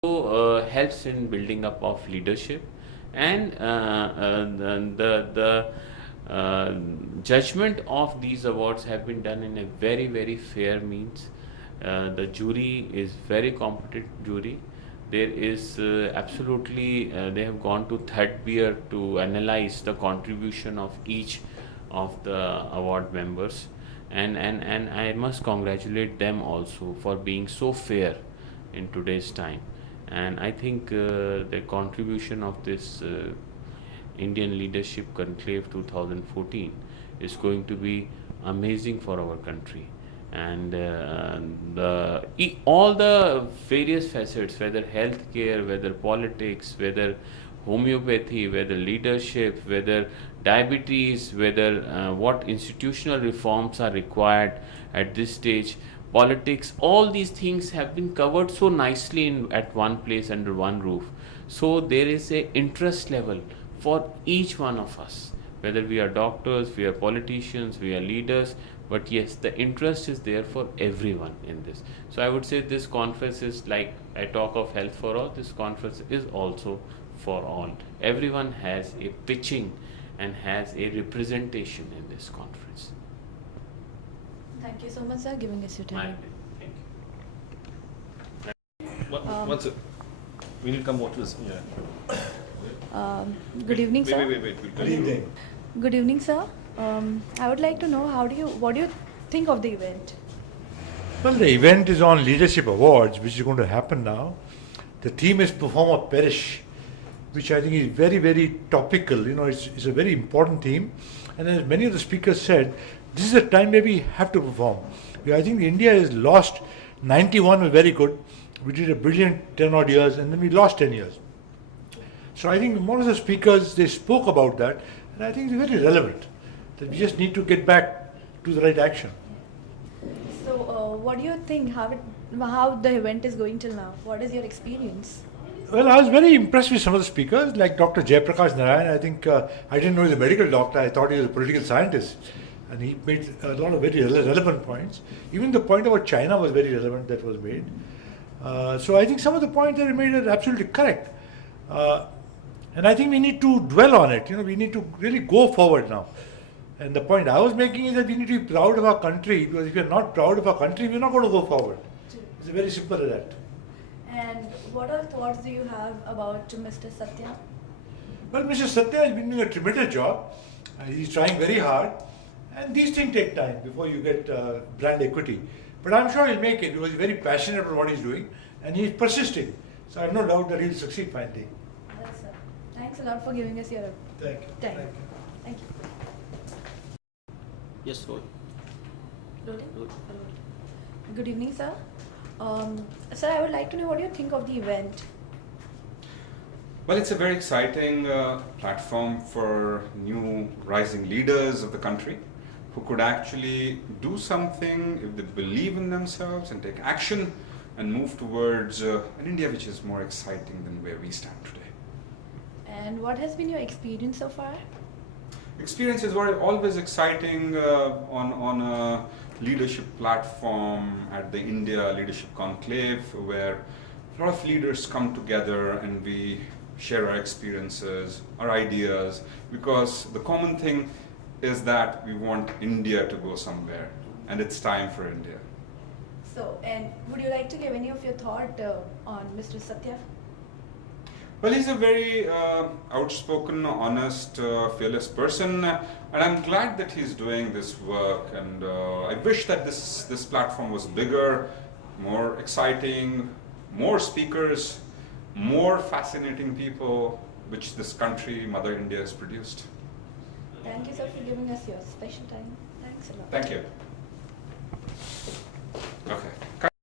helps in building up of leadership, and the judgment of these awards have been done in a very fair means. The jury is very competent jury. There is absolutely they have gone to third tier to analyze the contribution of each of the award members, and I must congratulate them also for being so fair in today's time. And I think the contribution of this Indian Leadership Conclave 2014 is going to be amazing for our country. And all the various facets, whether healthcare, whether politics, whether homeopathy, whether leadership, whether diabetes, whether what institutional reforms are required at this stage, politics, all these things have been covered so nicely at one place under one roof. So there is a interest level for each one of us, whether we are doctors, we are politicians, we are leaders, but yes, the interest is there for everyone in this. So I would say this conference is like I talk of health for all, this conference is also for all. Everyone has a pitching and has a representation in this conference. Thank you so much, sir, giving us your time. Thank you. We need to come watch this. Yeah. Good evening, sir. Wait. Good evening. Good evening, sir. I would like to know what do you think of the event? Well, the event is on Leadership Awards, which is going to happen now. The theme is Perform or Perish, which I think is very topical. You know, it's a very important theme. And as many of the speakers said, this is a time where we have to perform. I think India has lost 91 was very good. We did a brilliant 10 odd years, and then we lost 10 years. So I think most of the speakers, they spoke about that, and I think it's very relevant, that we just need to get back to the right action. So what do you think, how the event is going till now? What is your experience? Well, I was very impressed with some of the speakers, like Dr. Jayaprakash Narayan. I think I didn't know he was a medical doctor. I thought he was a political scientist. And he made a lot of very relevant points. Even the point about China was very relevant that was made. So I think some of the points that he made are absolutely correct. And I think we need to dwell on it. You know, we need to really go forward now. And the point I was making is that we need to be proud of our country, because if we are not proud of our country, we're not going to go forward. It's very simple as that. And what other thoughts do you have about Mr. Satya? Well, Mr. Satya has been doing a tremendous job. He's trying very hard. And these things take time before you get brand equity. But I'm sure he'll make it, because he's very passionate about what he's doing and he's persisting. So I have no doubt that he'll succeed finally. Yes, sir. Thanks a lot for giving us your time. Thank you. Thank you. Yes, roll. Rolling? Good evening, sir. Sir, I would like to know what you think of the event. Well, it's a very exciting platform for new rising leaders of the country who could actually do something if they believe in themselves and take action and move towards an India which is more exciting than where we stand today. And what has been your experience so far? Experiences were always exciting on a leadership platform at the India Leadership Conclave, where a lot of leaders come together and we share our experiences, our ideas, because the common thing is that we want India to go somewhere, and it's time for India. So, and would you like to give any of your thought on Mr. Satya? Well, he's a very outspoken, honest, fearless person, and I'm glad that he's doing this work, and I wish that this platform was bigger, more exciting, more speakers, more fascinating people, which this country, Mother India, has produced. Thank you, sir, for giving us your special time. Thanks a lot. Thank you.